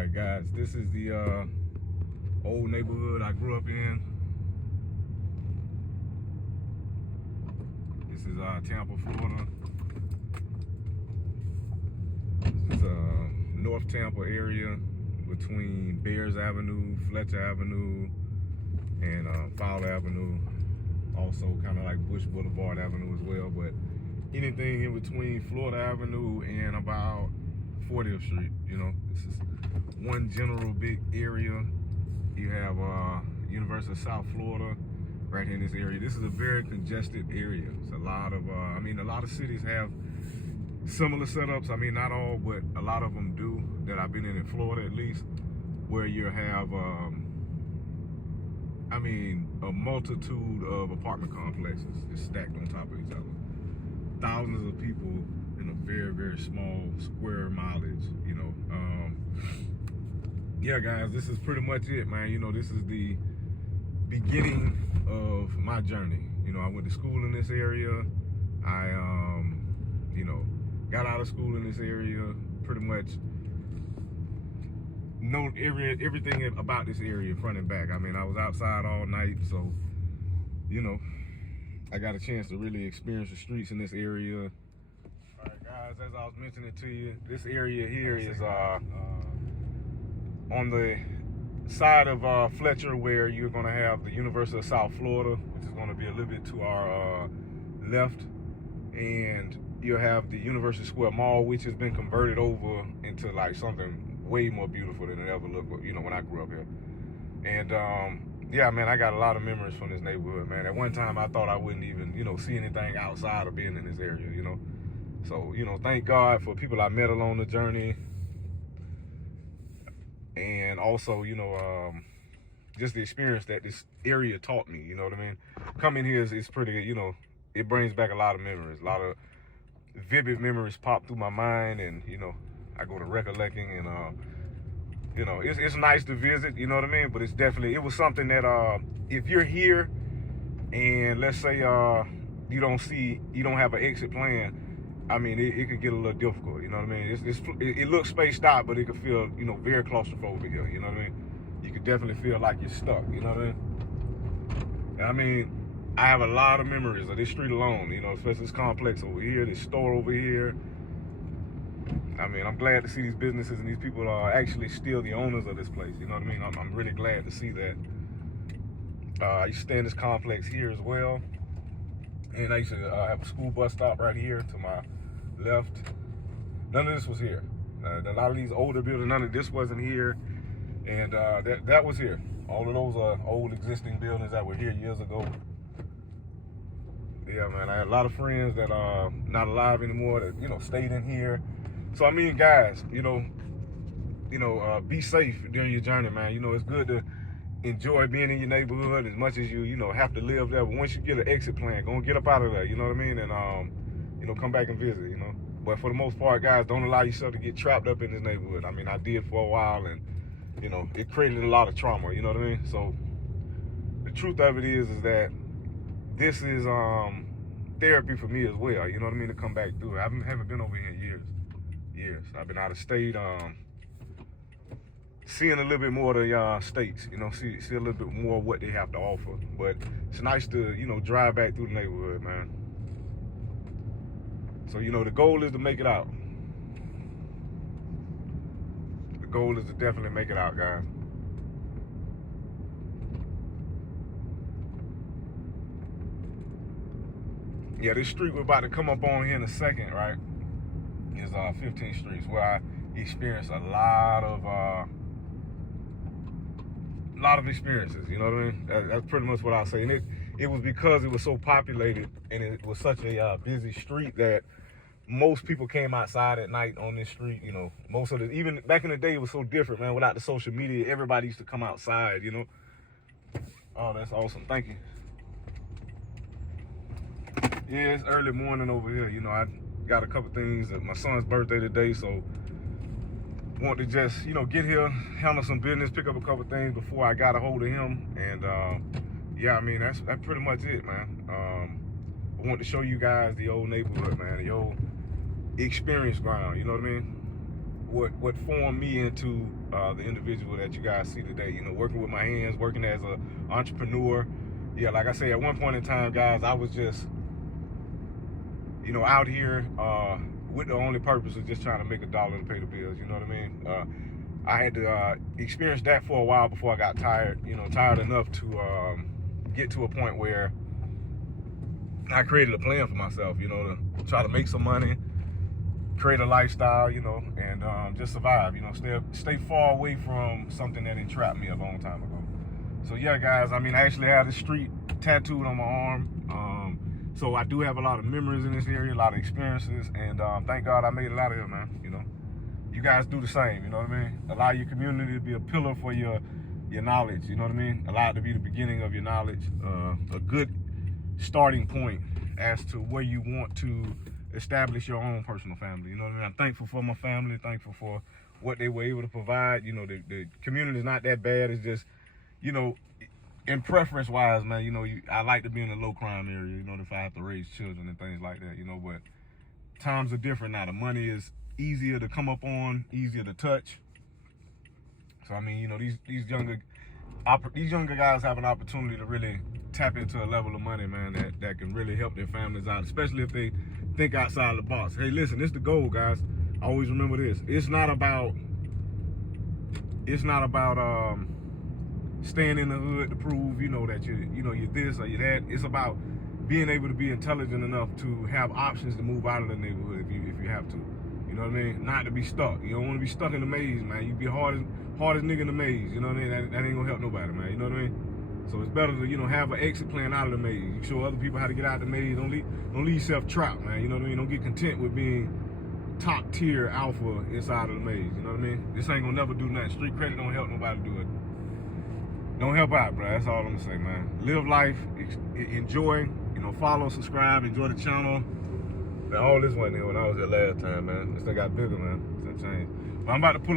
Alright guys, this is the old neighborhood I grew up in. This is Tampa, Florida. This is North Tampa area between Bears Avenue, Fletcher Avenue, and Fowler Avenue. Also kind of like Bush Boulevard Avenue as well, but anything in between Florida Avenue and about 40th Street, you know. This is one general big area. You have University of South Florida right here in this area. This is a very congested area. It's a lot of, a lot of cities have similar setups. I mean, not all, but a lot of them do, that I've been in Florida at least, where you have, a multitude of apartment complexes just stacked on top of each other. Thousands of people in a very, very small square mileage, you know. Yeah, guys, this is pretty much it, man. You know, this is the beginning of my journey. You know, I went to school in this area. I, got out of school in this area, pretty much know everything about this area front and back. I mean, I was outside all night, so, you know, I got a chance to really experience the streets in this area. All right, guys, as I was mentioning to you, this area here is on the side of Fletcher, where you're going to have the University of South Florida, which is going to be a little bit to our left, and you'll have the University Square Mall, which has been converted over into like something way more beautiful than it ever looked, you know, when I grew up here. And yeah, man, I got a lot of memories from this neighborhood, man. At one time, I thought I wouldn't even, you know, see anything outside of being in this area, you know. So, you know, thank God for people I met along the journey. And also, you know, just the experience that this area taught me, you know what I mean? Coming here is pretty, you know, it brings back a lot of memories. A lot of vivid memories pop through my mind, and, you know, I go to recollecting, and, you know, it's nice to visit, you know what I mean? But it's definitely, it was something that, if you're here and let's say you don't have an exit plan, I mean, it could get a little difficult, you know what I mean? It looks spaced out, but it could feel, you know, very claustrophobic here, you know what I mean? You could definitely feel like you're stuck, you know what I mean? And I mean, I have a lot of memories of this street alone, you know, especially this complex over here, this store over here. I mean, I'm glad to see these businesses and these people are actually still the owners of this place, you know what I mean? I'm really glad to see that. I used to stay in this complex here as well. And I used to have a school bus stop right here to my left. None of this was here. A lot of these older buildings, none of this wasn't here. And that was here. All of those are old existing buildings that were here years ago. Yeah, man, I had a lot of friends that are not alive anymore that, you know, stayed in here. So, I mean, guys, you know, be safe during your journey, man. You know, it's good to enjoy being in your neighborhood as much as you know, have to live there. But once you get an exit plan, go and get up out of there, you know what I mean? And, you know, come back and visit, you know. But for the most part, guys, don't allow yourself to get trapped up in this neighborhood. I mean, I did for a while, and, you know, it created a lot of trauma, you know what I mean? So the truth of it is that this is therapy for me as well, you know what I mean, to come back through it. I haven't been over here in years. I've been out of state, seeing a little bit more of the states, you know, see a little bit more of what they have to offer. But it's nice to, you know, drive back through the neighborhood, man. So, you know, the goal is to make it out. The goal is to definitely make it out, guys. Yeah, this street we're about to come up on here in a second, right, is 15th Street, where I experienced a lot of experiences, you know what I mean? That's pretty much what I'll say. And it was because it was so populated and it was such a busy street that most people came outside at night on this street, you know. Most of even back in the day, it was so different, man. Without the social media, everybody used to come outside, you know. Oh, that's awesome. Thank you. Yeah, it's early morning over here. You know, I got a couple things. My son's birthday today, so want to just, you know, get here, handle some business, pick up a couple things before I got a hold of him. And yeah, I mean, that's pretty much it, man. I want to show you guys the old neighborhood, man, the old experience ground, you know what I mean? what formed me into the individual that you guys see today. You know, working with my hands, working as an entrepreneur. Yeah, like I say, at one point in time, guys, I was just, you know, out here with the only purpose of just trying to make a dollar to pay the bills. You know what I mean? I had to experience that for a while before I got tired. You know, tired enough to get to a point where I created a plan for myself. You know, to try to make some money, create a lifestyle. You know, and just survive. You know, stay far away from something that entrapped me a long time ago. So yeah, guys. I mean, I actually had a street tattooed on my arm. So I do have a lot of memories in this area, a lot of experiences, and thank God I made it out of here, man. You know, you guys do the same. You know what I mean? Allow your community to be a pillar for your knowledge. You know what I mean? Allow it to be the beginning of your knowledge, a good starting point as to where you want to establish your own personal family. You know what I mean? I'm thankful for my family, thankful for what they were able to provide. You know, the community is not that bad. It's just, you know, in preference wise, man, you know, I like to be in a low crime area, you know, if I have to raise children and things like that, you know, but times are different now. The money is easier to come up on, easier to touch. So I mean, you know, these younger guys have an opportunity to really tap into a level of money, man, that can really help their families out, especially if they think outside the box. Hey, listen, this is the goal, guys. Always remember this. It's not about staying in the hood to prove, you know, that you're this or you're that. It's about being able to be intelligent enough to have options to move out of the neighborhood if you have to. You know what I mean? Not to be stuck. You don't want to be stuck in the maze, man. You be hardest nigga in the maze. You know what I mean? That ain't gonna help nobody, man. You know what I mean? So it's better to, you know, have an exit plan out of the maze. You show other people how to get out of the maze. Don't leave yourself trapped, man. You know what I mean? Don't get content with being top tier alpha inside of the maze. You know what I mean? This ain't gonna never do nothing. Street credit don't help nobody do it. Don't help out, bro. That's all I'm gonna say, man. Live life, enjoy, you know, follow, subscribe, enjoy the channel. Man, all this wasn't here when I was here last time, man. This thing got bigger, man. It's changed. But I'm about to pull up.